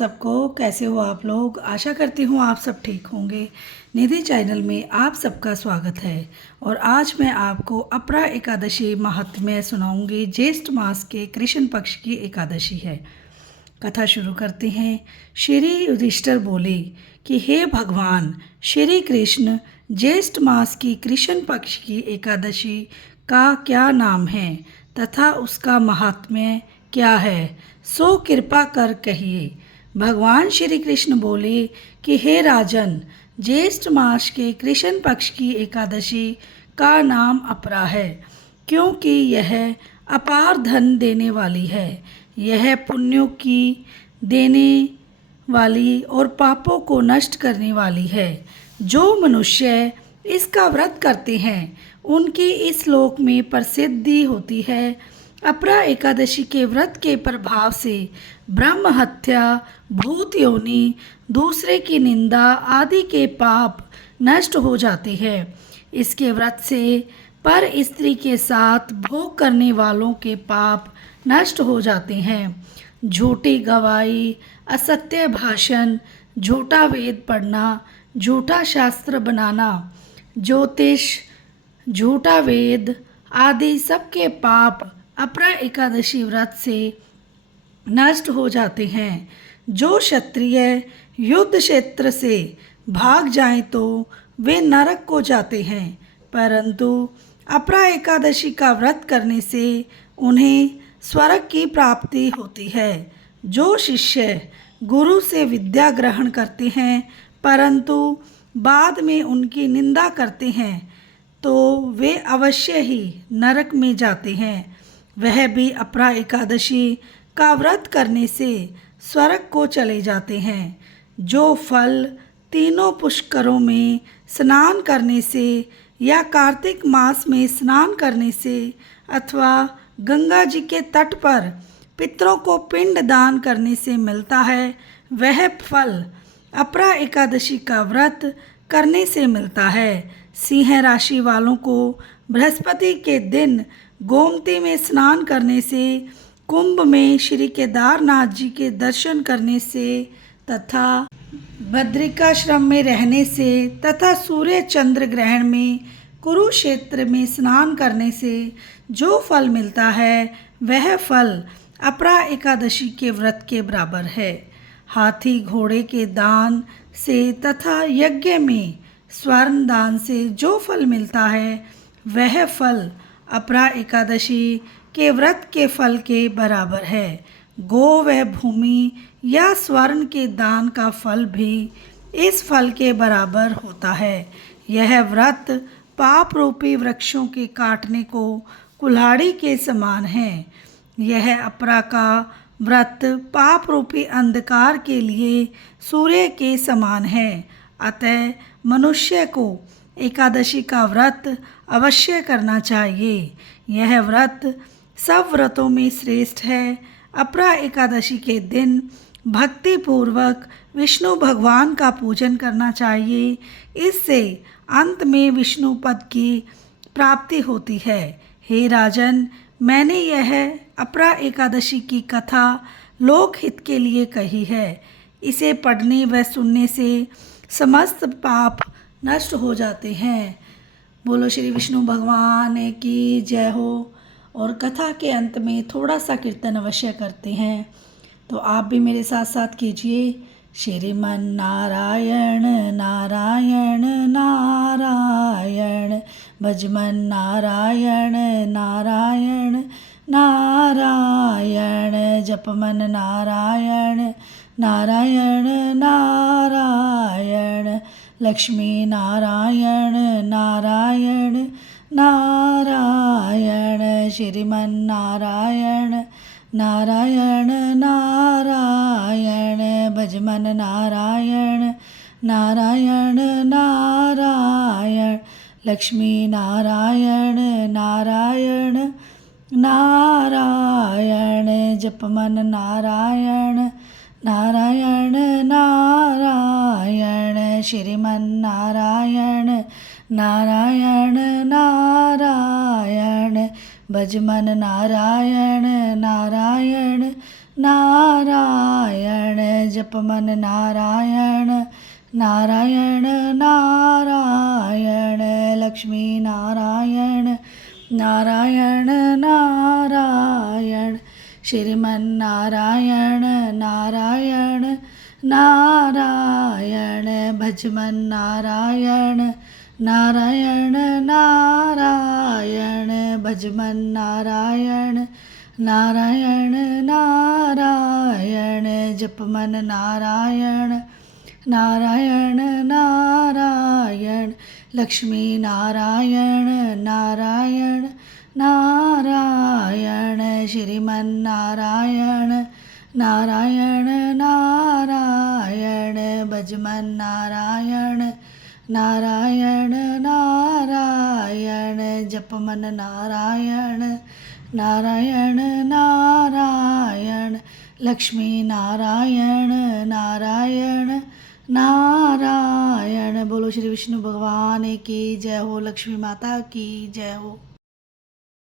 सबको कैसे हो आप लोग। आशा करती हूँ आप सब ठीक होंगे। निधि चैनल में आप सबका स्वागत है और आज मैं आपको अपरा एकादशी महात्म्य सुनाऊंगी। ज्येष्ठ मास के कृष्ण पक्ष की एकादशी है। कथा शुरू करते हैं। श्री युधिष्ठिर बोले कि हे भगवान श्री कृष्ण, ज्येष्ठ मास की कृष्ण पक्ष की एकादशी का क्या नाम है तथा उसका महात्म्य क्या है, सो कृपा कर कहिए। भगवान श्री कृष्ण बोले कि हे राजन, ज्येष्ठ मास के कृष्ण पक्ष की एकादशी का नाम अपरा है, क्योंकि यह अपार धन देने वाली है। यह पुण्यों की देने वाली और पापों को नष्ट करने वाली है। जो मनुष्य इसका व्रत करते हैं उनकी इस लोक में प्रसिद्धि होती है। अपरा एकादशी के व्रत के प्रभाव से ब्रह्म हत्या, भूत योनि, दूसरे की निंदा आदि के पाप नष्ट हो जाते हैं। इसके व्रत से पर स्त्री के साथ भोग करने वालों के पाप नष्ट हो जाते हैं। झूठी गवाही, असत्य भाषण, झूठा वेद पढ़ना, झूठा शास्त्र बनाना, ज्योतिष, झूठा वेद आदि सबके पाप अपरा एकादशी व्रत से नष्ट हो जाते हैं। जो क्षत्रिय युद्ध क्षेत्र से भाग जाएं तो वे नरक को जाते हैं, परंतु अपरा एकादशी का व्रत करने से उन्हें स्वर्ग की प्राप्ति होती है। जो शिष्य गुरु से विद्या ग्रहण करते हैं परंतु बाद में उनकी निंदा करते हैं तो वे अवश्य ही नरक में जाते हैं। वह भी अपरा एकादशी का व्रत करने से स्वर्ग को चले जाते हैं। जो फल तीनों पुष्करों में स्नान करने से या कार्तिक मास में स्नान करने से अथवा गंगा जी के तट पर पितरों को पिंड दान करने से मिलता है, वह फल अपरा एकादशी का व्रत करने से मिलता है। सिंह राशि वालों को बृहस्पति के दिन गोमती में स्नान करने से, कुंभ में श्री केदारनाथ जी के दर्शन करने से तथा बद्रिकाश्रम में रहने से तथा सूर्य चंद्र ग्रहण में कुरुक्षेत्र में स्नान करने से जो फल मिलता है वह फल अपरा एकादशी के व्रत के बराबर है। हाथी घोड़े के दान से तथा यज्ञ में स्वर्ण दान से जो फल मिलता है वह फल अपरा एकादशी के व्रत के फल के बराबर है। गो व भूमि या स्वर्ण के दान का फल भी इस फल के बराबर होता है। यह व्रत पाप रूपी वृक्षों के काटने को कुल्हाड़ी के समान है। यह अपरा का व्रत पाप रूपी अंधकार के लिए सूर्य के समान है। अतः मनुष्य को एकादशी का व्रत अवश्य करना चाहिए। यह व्रत सब व्रतों में श्रेष्ठ है। अपरा एकादशी के दिन भक्ति पूर्वक विष्णु भगवान का पूजन करना चाहिए। इससे अंत में विष्णु पद की प्राप्ति होती है। हे राजन, मैंने यह अपरा एकादशी की कथा लोकहित के लिए कही है। इसे पढ़ने व सुनने से समस्त पाप नष्ट हो जाते हैं। बोलो श्री विष्णु भगवान की जय हो। और कथा के अंत में थोड़ा सा कीर्तन अवश्य करते हैं, तो आप भी मेरे साथ साथ कीजिए। श्रीमन नारायण नारायण नारायण, भजमन नारायण नारायण नारायण, जपमन नारायण नारायण नारायण, लक्ष्मी नारायण नारायण नारायण, श्रीमन नारायण नारायण नारायण, भजमन नारायण नारायण नारायण, लक्ष्मी नारायण नारायण नारायण, जपमन नारायण नारायण नारायण, श्रीमन नारायण नारायण नारायण, भजमन नारायण नारायण नारायण। जप मन नारायण नारायण नारायण। लक्ष्मी नारायण नारायण नारायण। श्रीमन नारायण नारायण नारायण। भजमन नारायण नारायण नारायण। भजमन नारायण नारायण नारायण। जपमन नारायण नारायण नारायण। लक्ष्मी नारायण नारायण नारायण। श्रीमन नारायण नारायण नारायण। भजमन नारायण नारायण नारायण। जपमन नारायण नारायण नारायण। लक्ष्मी नारायण नारायण नारायण। बोलो श्री विष्णु भगवान की जय हो। लक्ष्मी माता की जय हो।